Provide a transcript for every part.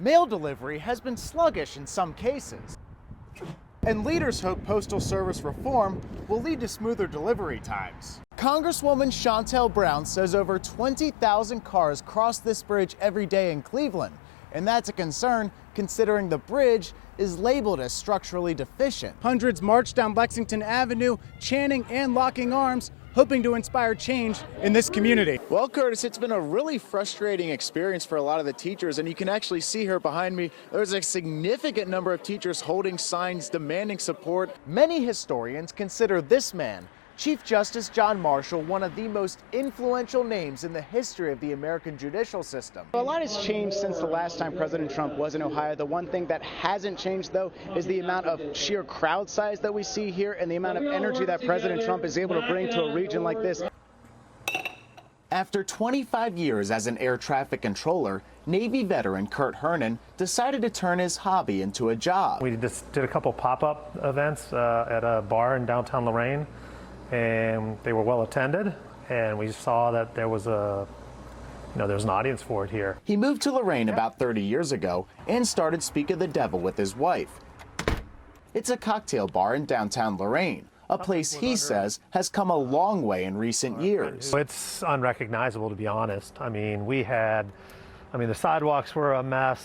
Mail delivery has been sluggish in some cases, and leaders hope postal service reform will lead to smoother delivery times. Congresswoman Shontel Brown says over 20,000 cars cross this bridge every day in Cleveland, and that's a concern considering the bridge is labeled as structurally deficient. Hundreds march down Lexington Avenue, chanting and locking arms, hoping to inspire change in this community. Well, Curtis, it's been a really frustrating experience for a lot of the teachers, and you can actually see here behind me, there's a significant number of teachers holding signs demanding support. Many historians consider this man, Chief Justice John Marshall, one of the most influential names in the history of the American judicial system. A lot has changed since the last time President Trump was in Ohio. The one thing that hasn't changed, though, is the amount of sheer crowd size that we see here and the amount of energy that President Trump is able to bring to a region like this. After 25 years as an air traffic controller, Navy veteran Kurt Hernan decided to turn his hobby into a job. We just did a couple pop-up events at a bar in downtown Lorain, and they were well attended, and we saw that there was there was an audience for it here. He moved to Lorain about 30 years ago and started Speak of the Devil with his wife. It's a cocktail bar in downtown Lorain, a place he says has come a long way in recent years. It's unrecognizable, to be honest. I mean, the sidewalks were a mess.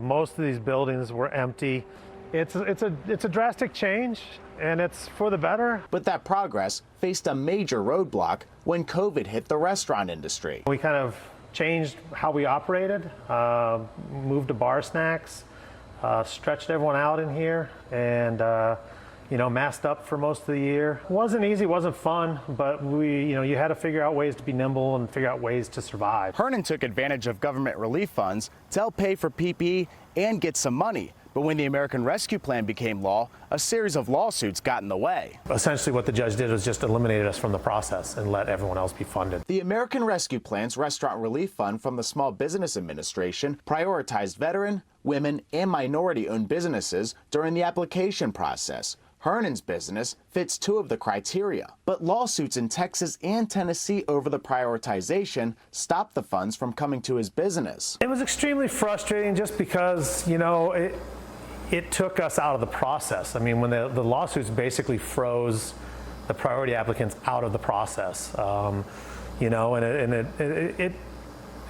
Most of these buildings were empty. It's a drastic change, and it's for the better. But that progress faced a major roadblock when COVID hit the restaurant industry. We kind of changed how we operated, moved to bar snacks, stretched everyone out in here, and masked up for most of the year. It wasn't easy, it wasn't fun, but you had to figure out ways to be nimble and figure out ways to survive. Hernan took advantage of government relief funds to help pay for PPE and get some money. But when the American Rescue Plan became law, a series of lawsuits got in the way. Essentially what the judge did was just eliminated us from the process and let everyone else be funded. The American Rescue Plan's Restaurant Relief Fund from the Small Business Administration prioritized veteran, women, and minority-owned businesses during the application process. Hernan's business fits two of the criteria, but lawsuits in Texas and Tennessee over the prioritization stopped the funds from coming to his business. It was extremely frustrating just because, it took us out of the process. I mean, when the lawsuits basically froze the priority applicants out of the process,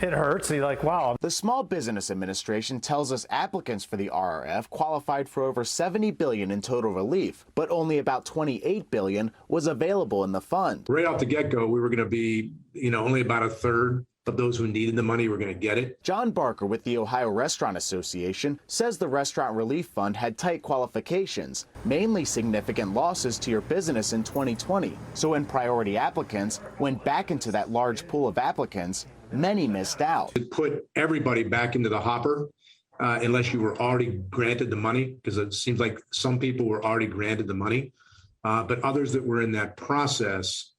it hurts. You're like, wow. The Small Business Administration tells us applicants for the RRF qualified for over $70 billion in total relief, but only about $28 billion was available in the fund. Right off the get-go, we were going to be, only about a third of those who needed the money were going to get it. John Barker with the Ohio Restaurant Association says the Restaurant Relief Fund had tight qualifications, mainly significant losses to your business in 2020. So when priority applicants went back into that large pool of applicants, many missed out. It put everybody back into the hopper unless you were already granted the money, because it seems like some people were already granted the money, but others that were in that process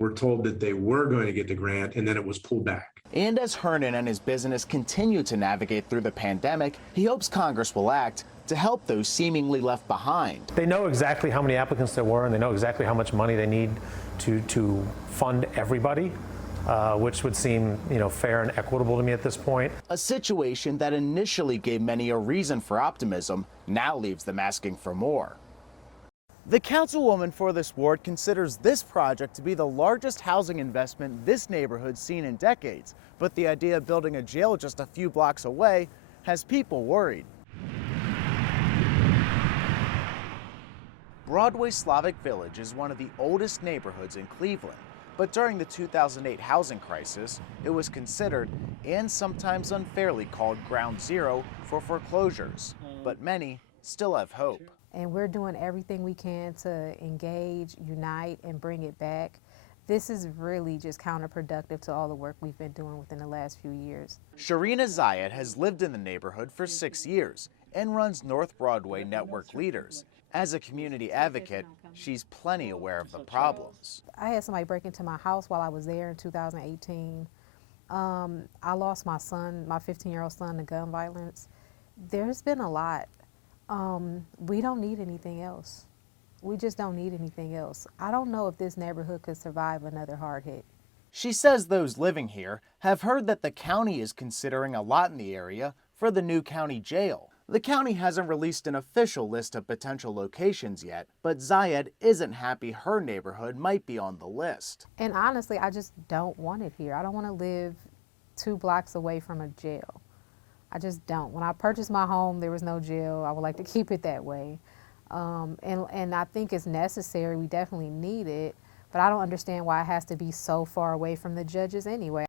were told that they were going to get the grant, and then it was pulled back. And as Hernan and his business continue to navigate through the pandemic, he hopes Congress will act to help those seemingly left behind. They know exactly how many applicants there were, and they know exactly how much money they need to fund everybody. Which would seem, fair and equitable to me at this point. A situation that initially gave many a reason for optimism now leaves them asking for more. The councilwoman for this ward considers this project to be the largest housing investment this neighborhood's seen in decades, but the idea of building a jail just a few blocks away has people worried. Broadway Slavic Village is one of the oldest neighborhoods in Cleveland. But during the 2008 housing crisis, it was considered and sometimes unfairly called ground zero for foreclosures. But many still have hope. And we're doing everything we can to engage, unite, and bring it back. This is really just counterproductive to all the work we've been doing within the last few years. Sharina Zayed has lived in the neighborhood for 6 years and runs North Broadway Network Leaders. As a community advocate, she's plenty aware of the problems. I had somebody break into my house while I was there in 2018. I lost my son, my 15-year-old son, to gun violence. There's been a lot. We don't need anything else. We just don't need anything else. I don't know if this neighborhood could survive another hard hit. She says those living here have heard that the county is considering a lot in the area for the new county jail. The county hasn't released an official list of potential locations yet, but Zayed isn't happy her neighborhood might be on the list. And honestly, I just don't want it here. I don't want to live 2 blocks away from a jail. I just don't. When I purchased my home, there was no jail. I would like to keep it that way. And I think it's necessary. We definitely need it. But I don't understand why it has to be so far away from the judges anyway.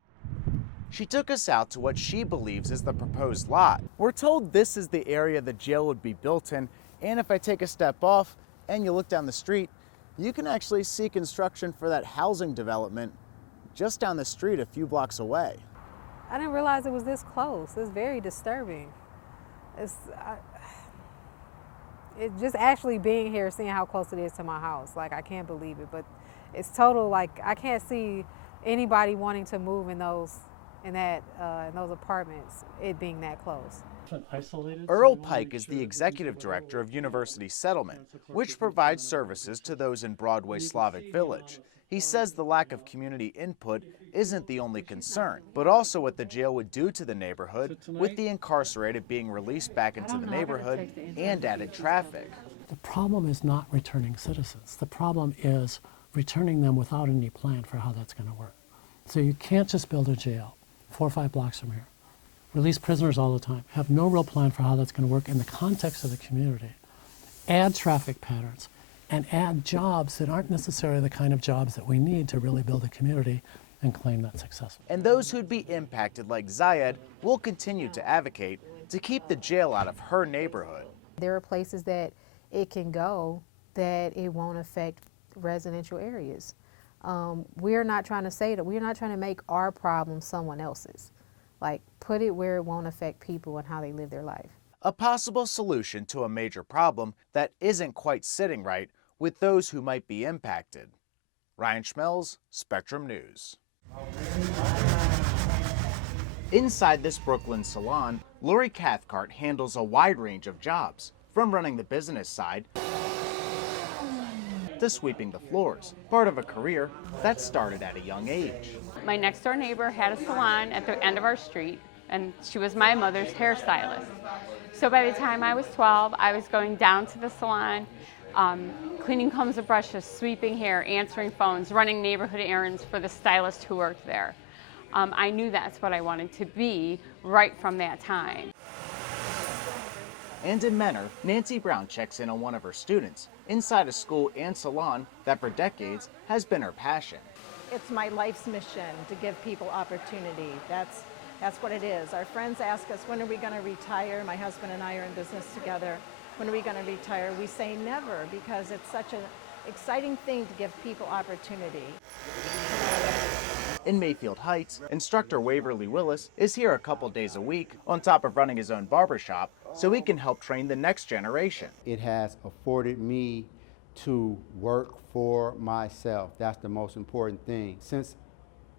She took us out to what she believes is the proposed lot. We're told this is the area the jail would be built in, and if I take a step off and you look down the street, you can actually see construction for that housing development just down the street a few blocks away. I didn't realize it was this close. It's very disturbing. It's just actually being here, seeing how close it is to my house. Like, I can't believe it, but it's total, like, I can't see anybody wanting to move in those apartments, it being that close. Earl Pike is the executive director of University Settlement, which provides services to those in Broadway Slavic Village. He says the lack of community input isn't the only concern, but also what the jail would do to the neighborhood with the incarcerated being released back into the neighborhood and added traffic. The problem is not returning citizens. The problem is returning them without any plan for how that's going to work. So you can't just build a jail 4 or 5 blocks from here, release prisoners all the time, have no real plan for how that's going to work in the context of the community, add traffic patterns, and add jobs that aren't necessarily the kind of jobs that we need to really build a community and claim that successful. And those who'd be impacted like Zayed will continue to advocate to keep the jail out of her neighborhood. There are places that it can go that it won't affect residential areas. We're not trying to make our problem someone else's. Like, put it where it won't affect people and how they live their life. A possible solution to a major problem that isn't quite sitting right with those who might be impacted. Ryan Schmelz, Spectrum News. Inside this Brooklyn salon, Lori Cathcart handles a wide range of jobs, from running the business side to sweeping the floors, part of a career that started at a young age. My next door neighbor had a salon at the end of our street, and she was my mother's hairstylist. So by the time I was 12, I was going down to the salon, cleaning combs and brushes, sweeping hair, answering phones, running neighborhood errands for the stylist who worked there. I knew that's what I wanted to be right from that time. And in Menor, Nancy Brown checks in on one of her students inside a school and salon that for decades has been her passion. It's my life's mission to give people opportunity. That's what it is. Our friends ask us, when are we going to retire? My husband and I are in business together. When are we going to retire? We say never, because it's such an exciting thing to give people opportunity. In Mayfield Heights, instructor Waverly Willis is here a couple days a week on top of running his own barbershop so he can help train the next generation. It has afforded me to work for myself. That's the most important thing. Since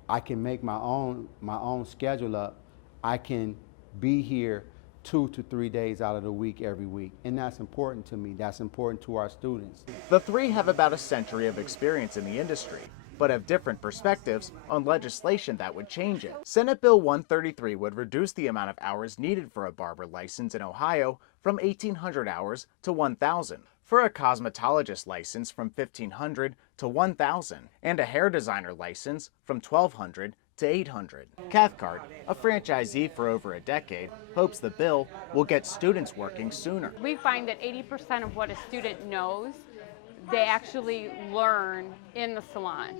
I can make my own schedule up, I can be here 2 to 3 days out of the week every week. And that's important to me. That's important to our students. The three have about a century of experience in the industry, but have different perspectives on legislation that would change it. Senate Bill 133 would reduce the amount of hours needed for a barber license in Ohio from 1,800 hours to 1,000, for a cosmetologist license from 1,500 to 1,000, and a hair designer license from 1,200 to 800. Cathcart, a franchisee for over a decade, hopes the bill will get students working sooner. We find that 80% of what a student knows, they actually learn in the salon.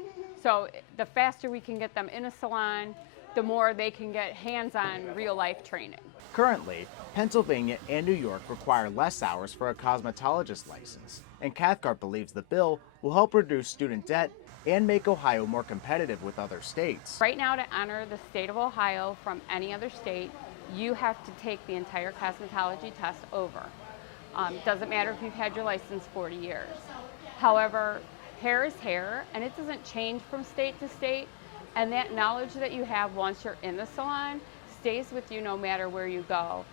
So the faster we can get them in a salon, the more they can get hands-on real-life training. Currently, Pennsylvania and New York require less hours for a cosmetologist license, and Cathcart believes the bill will help reduce student debt and make Ohio more competitive with other states. Right now, to enter the state of Ohio from any other state, you have to take the entire cosmetology test over. Doesn't matter if you've had your license 40 years. However, hair is hair, and it doesn't change from state to state, and that knowledge that you have once you're in the salon stays with you no matter where you go.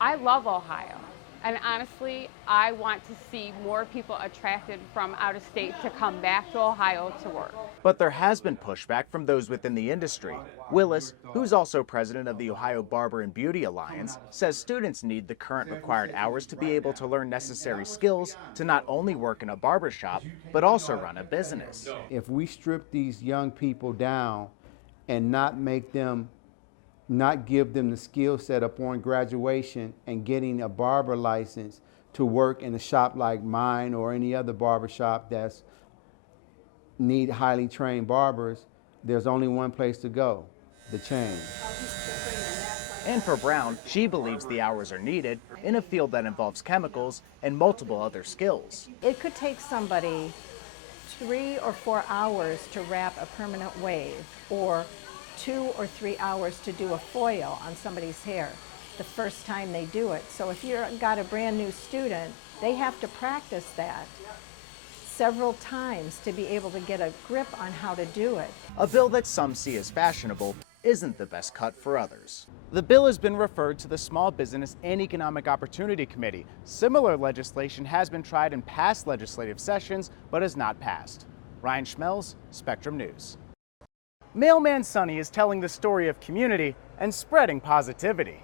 I love Ohio. And honestly, I want to see more people attracted from out of state to come back to Ohio to work. But there has been pushback from those within the industry. Willis, who's also president of the Ohio Barber and Beauty Alliance, says students need the current required hours to be able to learn necessary skills to not only work in a barbershop, but also run a business. If we strip these young people down and not give them the skill set upon graduation and getting a barber license to work in a shop like mine or any other barber shop that's need highly trained barbers, there's only one place to go, the chain. And for Brown, she believes the hours are needed in a field that involves chemicals and multiple other skills. It could take somebody 3 or 4 hours to wrap a permanent wave, or 2 or 3 hours to do a foil on somebody's hair the first time they do it. So if you've got a brand new student, they have to practice that several times to be able to get a grip on how to do it. A bill that some see as fashionable isn't the best cut for others. The bill has been referred to the Small Business and Economic Opportunity Committee. Similar legislation has been tried in past legislative sessions, but has not passed. Ryan Schmelz, Spectrum News. Mailman Sonny is telling the story of community and spreading positivity.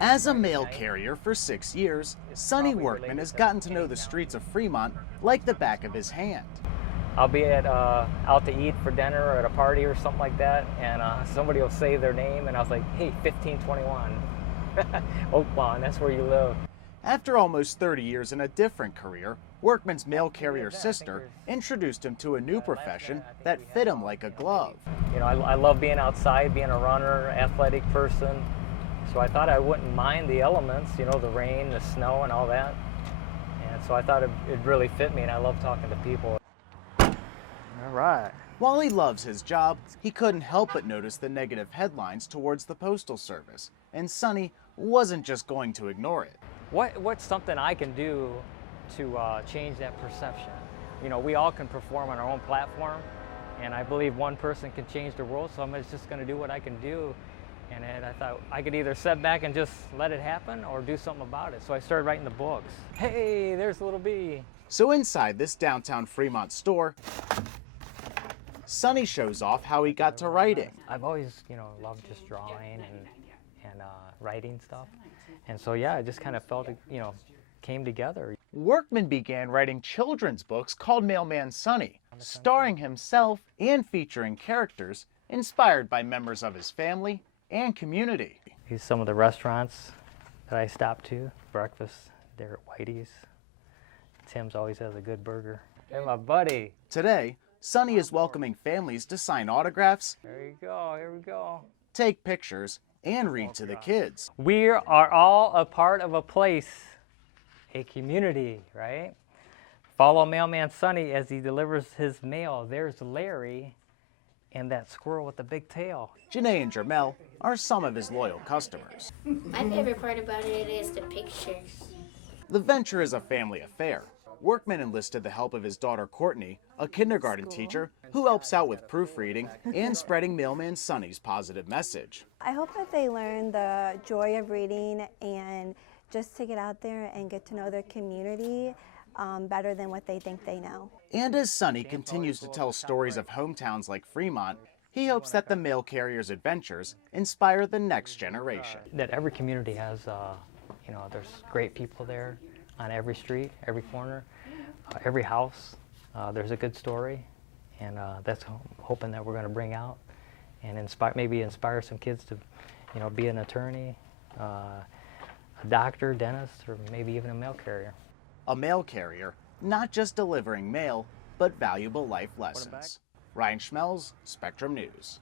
As a mail carrier for 6 years, Sonny Workman has gotten to know the streets of Fremont like the back of his hand. I'll be out to eat for dinner or at a party or something like that, and somebody will say their name, and I was like, hey, 1521, Oakmont, that's where you live. After almost 30 years in a different career, Workman's mail carrier sister introduced him to a new profession that fit him like a glove. You know, I love being outside, being a runner, athletic person, so I thought I wouldn't mind the elements, you know, the rain, the snow, and all that. And so I thought it'd really fit me, and I love talking to people. All right. While he loves his job, he couldn't help but notice the negative headlines towards the Postal Service, and Sonny wasn't just going to ignore it. What's something I can do to change that perception? You know, we all can perform on our own platform, and I believe one person can change the world, so I'm just going to do what I can do. And I thought I could either sit back and just let it happen or do something about it. So I started writing the books. Hey, there's Little B. So inside this downtown Fremont store, Sonny shows off how he got to writing. I've always, you know, loved just drawing and writing stuff. And so, yeah, it just kind of felt, you know, came together. Workman began writing children's books called Mailman Sonny, starring himself and featuring characters inspired by members of his family and community. These are some of the restaurants that I stopped to. Breakfast there at Whitey's. Tim's always has a good burger. Hey, my buddy. Today, Sonny is welcoming families to sign autographs, There you go, here we go. take pictures, and read to the kids. We are all a part of a place, a community, right? Follow Mailman Sonny as he delivers his mail. There's Larry and that squirrel with the big tail. Janae and Jermel are some of his loyal customers. My favorite part about it is the pictures. The venture is a family affair. Workman enlisted the help of his daughter Courtney, a kindergarten teacher who helps out with proofreading and spreading Mailman Sonny's positive message. I hope that they learn the joy of reading and just to get out there and get to know their community better than what they think they know. And as Sonny continues to tell stories of hometowns like Fremont, he hopes that the mail carrier's adventures inspire the next generation. That every community has, you know, there's great people there on every street, every corner, every house. There's a good story, and that's hoping that we're going to bring out and maybe inspire some kids to, you know, be an attorney, a doctor, dentist, or maybe even a mail carrier. A mail carrier, not just delivering mail, but valuable life lessons. Ryan Schmelz, Spectrum News.